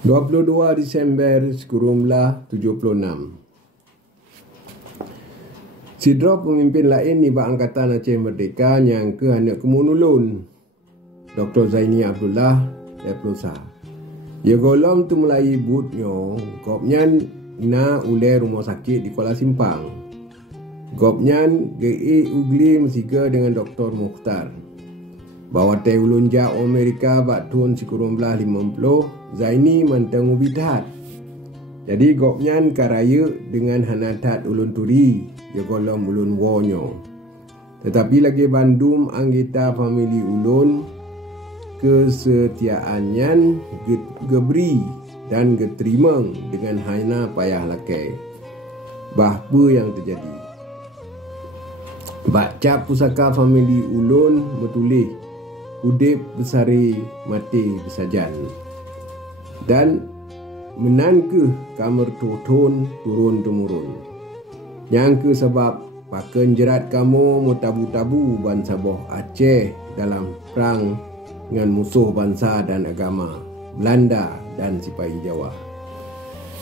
22 Disember 1976. Sidro pemimpin lain di Angkatan Aceh Merdeka yang ke anak kemunulun Dr. Zaini Abdullah Leplosa. Ya golom tu mulai butnyo kopnyan na ule rumah sakit di Kuala Simpang. Gopnyan GE Ugli mesiga dengan Dr. Mukhtar. Bawa te ulun ja Amerika bak tahun 1950 Zaini mantang ubidat. Jadi gopnyan karaya dengan hanatat ulun turi ya golom ulun wonyo. Tetapi lagi bandum anggota famili ulun kesetiaannya geberi dan geterima dengan hanya payah lakai. Bahapa yang terjadi? Baca pusaka famili ulun metulih udip besari mati besajan dan menangke kamar turun temurun. Yang ke sebab paken jerat kamu mutabu-tabu bangsa boh Aceh dalam perang dengan musuh bangsa dan agama Belanda dan Sipahi Jawa.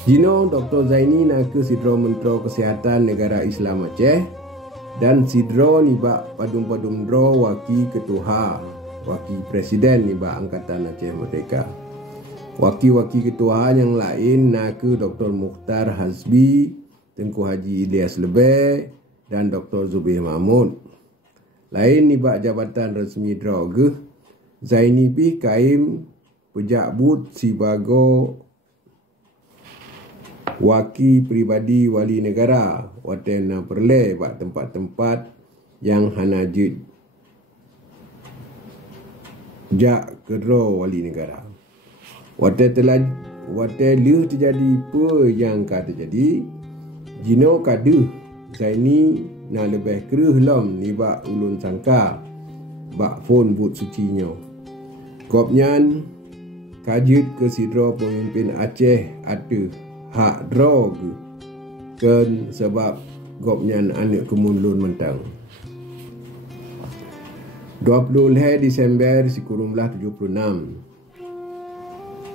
Jino Dr. Zaini nak ke Sidro Menteri Kesihatan Negara Islam Aceh dan Sidro nibak padum-padum dro waki ketua Wakil Presiden nibak Angkatan Aceh Merdeka. Wakil-wakil ketua yang lain nak ke Dr. Mukhtar Hazbi, Tengku Haji Ilyas Lebeh dan Dr. Zubir Mahmud. Lain nibak jabatan resmi drog Zaini pi kaim pejabat sebagai wakil pribadi wali negara watena perle bak tempat-tempat yang hanajid jak kedro wali negara. Wate lu terjadi apa yang kata terjadi jino kadu Zaini na lebih keruh lom ni bak ulun sangka bak phone but sucinyo. Kopnyan kajut ke Sidro pemimpin Aceh ada hak drog kan sebab kopnyan anak kemunlun mentang. 20 Disember 1976.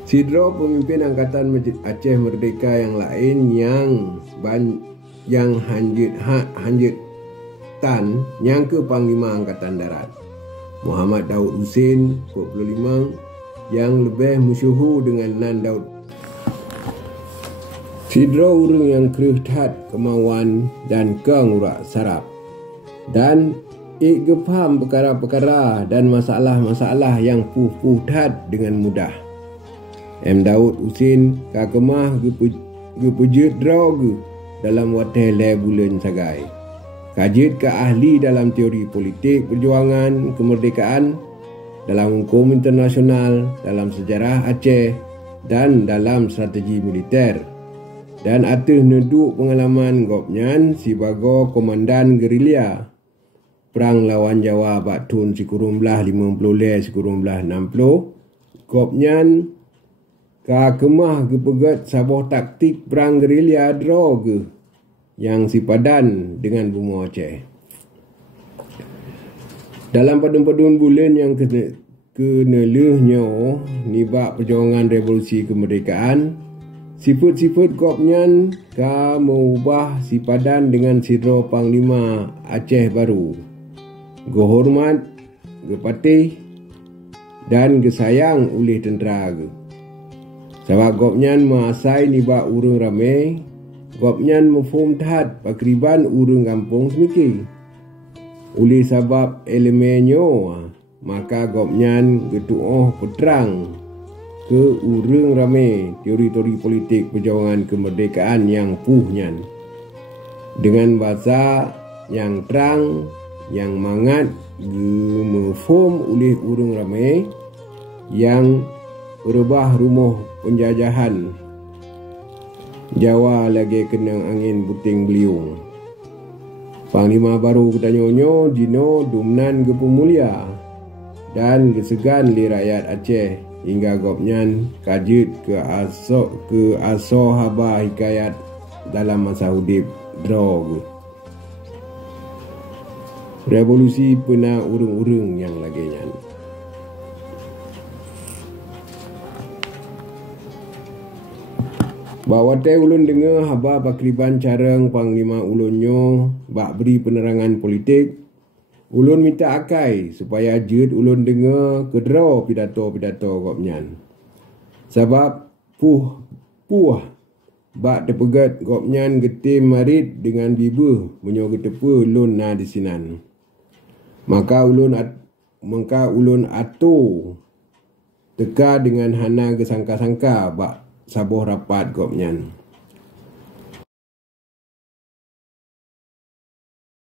Sidro pemimpin Angkatan Aceh Merdeka yang lain yang hanjit tan yang ke Panglima Angkatan Darat Muhammad Daud Husin 25 yang lebih masyhur dengan Nan Daud. Sidro urang yang kerehtat kemauan dan kengurak sarap dan faham perkara-perkara dan masalah-masalah yang puh-puh dengan mudah. M. Daud Husin kakemah gepejut drog dalam watel bulan sagai. Kajit ke ahli dalam teori politik perjuangan kemerdekaan, dalam hukum internasional, dalam sejarah Aceh dan dalam strategi militer. Dan atas neduk pengalaman gopnyan sebagai komandan gerilya perang lawan Jawa bak tahun 1950-1960, gopnyan kakemah gepegat sabuh taktik perang gerilya drog yang sipadan dengan bumi Aceh. Dalam padun-padun bulan yang kenelehnya nibak perjuangan revolusi kemerdekaan, sifat-sifat kopnyan ka mengubah sipadan dengan Sidro Panglima Aceh baru. Gehormat, gepatih dan gesayang oleh tentera ge. Sebab gopnyan mengasai nibak urang ramai, gopnyan mefom tahat pakriban urang kampung semiki. Oleh sebab elemenyo, maka gopnyan getuoh peterang ke urang ramai teori-teori politik perjuangan kemerdekaan yang puhnyan. Dengan bahasa yang terang, yang mangat mefom oleh urang ramai yang rebah rumah penjajahan Jawa lagi kena angin puting beliung. Panglima baru ketanyonyo jino dumnan gepemulia dan gesegan li rakyat Aceh hingga gopnyan kajut ke aso haba hikayat dalam masa hudip drog. Revolusi pernah urung-urung yang laginya. Bawatai ulun dengar haba pakriban careng panglima ulunnya bak beri penerangan politik. Ulun minta akai supaya jut ulun dengar kedera pidato-pidato gopnyan. Sebab puh bak tepegat gopnyan getim marit dengan bibuh menyo getepe ulun na di sinan. Maka ulun ato teka dengan hana gesangka-sangka bak saboh rapat gopnyan.